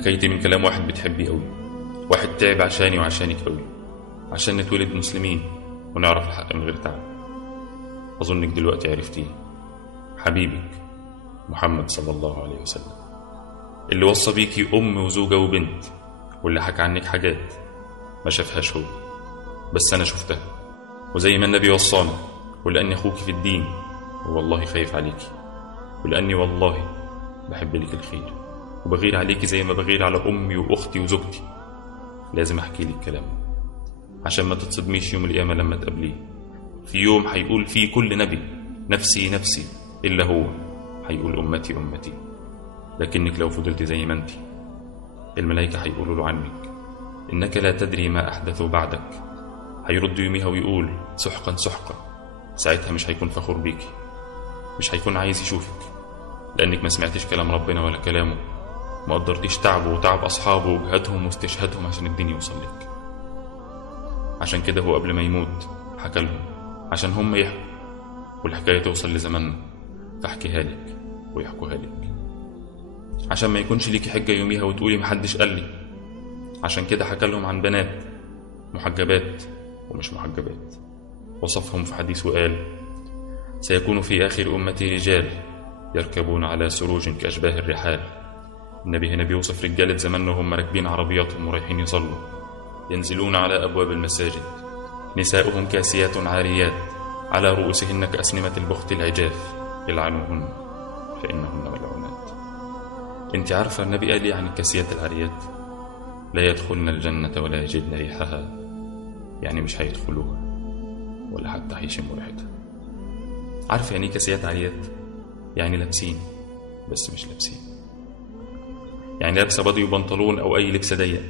حكايتي من كلام واحد بتحبيه قوي، واحد تعب عشاني وعشانك قوي، عشان نتولد مسلمين ونعرف الحق من غير تعب. أظنك دلوقتي عرفتيه، حبيبك محمد صلى الله عليه وسلم، اللي وصى بيكي أم وزوجة وبنت، واللي حكى عنك حاجات ما شافهاش هو بس أنا شفتها. وزي ما النبي وصانا، ولأني أخوك في الدين والله خايف عليكي، ولأني والله بحب لك الخير وبغير عليكي زي ما بغير على أمي وأختي وزوجتي. لازم أحكي لك كلام عشان ما تتصدميش يوم القيامة لما تقابليه، في يوم هيقول فيه كل نبي نفسي نفسي إلا هو هيقول أمتي أمتي. لكنك لو فضلت زي ما انت، الملائكة هيقولوا له عنك إنك لا تدري ما أحدثوا بعدك. هيرد يوميها ويقول سحقا سحقا. ساعتها مش هيكون فخور بيكي، مش هيكون عايز يشوفك، لأنك ما سمعتش كلام ربنا ولا كلامه، ما قدرتيش تعبه وتعب أصحابه وجهادهم واستشهادهم عشان الدين يوصل لك. عشان كده هو قبل ما يموت حكى لهم عشان هم يحكوا والحكاية توصل لزماننا، فاحكيها لك ويحكوها لك عشان ما يكونش ليكي حجة يوميها وتقولي محدش قال لي. عشان كده حكى لهم عن بنات محجبات ومش محجبات، وصفهم في حديث وقال سيكون في آخر أمتي رجال يركبون على سروج كأشباه الرحال. النبي هنا بيوصف رجالة زمانه هم راكبين عربياتهم ورايحين يصلوا، ينزلون على أبواب المساجد، نساؤهم كاسيات عاريات على رؤوسهن كأسنمة البخت العجاف، يلعنوهن فإنهن ملعونات. انت عارفة النبي قال لي عن الكاسيات العاريات؟ لا يدخلن الجنة ولا يجدن ريحها، يعني مش هيدخلوها ولا حتى هيشموا ريحتها. عارفة يعني كاسيات عاريات؟ يعني لابسين بس مش لابسين، يعني لابسة بادي وبنطلون أو أي لبس ضيق.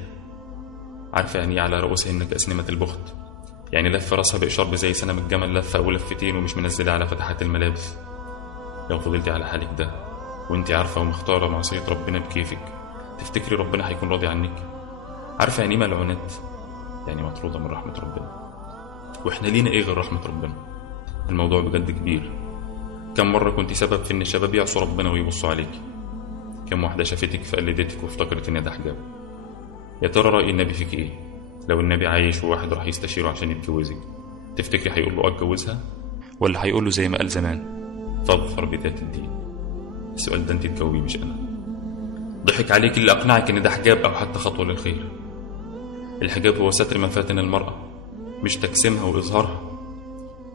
عارفة يعني على رؤوسهن كأسنمة البخت؟ يعني لفة راسها بإشارب زي سنام الجمل، لفة أو لفتين ومش منزلة على فتحات الملابس. لو فضلتي على حالك ده وانت عارفة ومختارة معصية ربنا بكيفك، تفتكري ربنا هيكون راضي عنك؟ عارفة يعني ملعونات؟ يعني مطرودة من رحمة ربنا. واحنا لينا ايه غير رحمة ربنا؟ الموضوع بجد كبير. كم مرة كنت سبب في ان الشباب يعصوا ربنا ويبصوا عليك؟ كم واحدة شافتك فقلدتك وافتكرت ان ده حجاب؟ يا ترى رأي النبي فيك ايه؟ لو النبي عايش وواحد راح يستشيره عشان يتجوزك، تفتكري هيقول له اتجوزها؟ ولا هيقول له زي ما قال زمان فاظفر بذات الدين؟ السؤال ده انت تجاوبيه مش انا. ضحك عليك اللي اقنعك ان ده حجاب او حتى خطوة للخير. الحجاب هو ستر مفاتن المرأة، مش تجسيمها وإظهارها.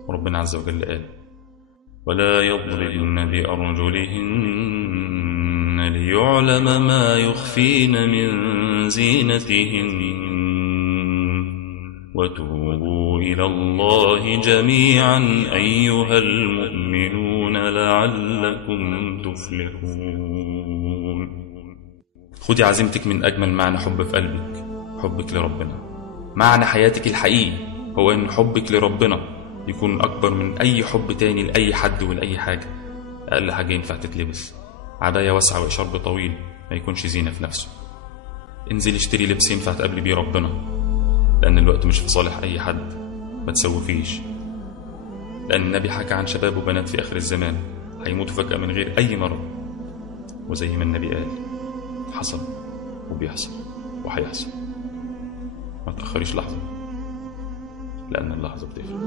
وربنا عز وجل قال ولا يضربن بأرجلهن ليعلم ما يخفين من زينتهن وتوبوا إلى الله جميعا أيها المؤمنون لعلكم تفلحون. خدي عزيمتك من أجمل معنى حب في قلبك، حبك لربنا. معنى حياتك الحقيقي هو أن حبك لربنا يكون أكبر من أي حب تاني لأي حد ولأي حاجة. أقل حاجة ينفع تتلبس عباية واسعة وإشارب طويل، ما يكونش زينة في نفسه. انزل اشتري لبس ينفع تقابلي بيه ربنا، لأن الوقت مش في صالح أي حد. ما تسوفيش، لأن النبي حكى عن شباب وبنات في آخر الزمان هيموتوا فجأة من غير أي مرض، وزي ما النبي قال حصل وبيحصل وهيحصل. ما تأخريش لحظة، لأن اللحظة بتفرق.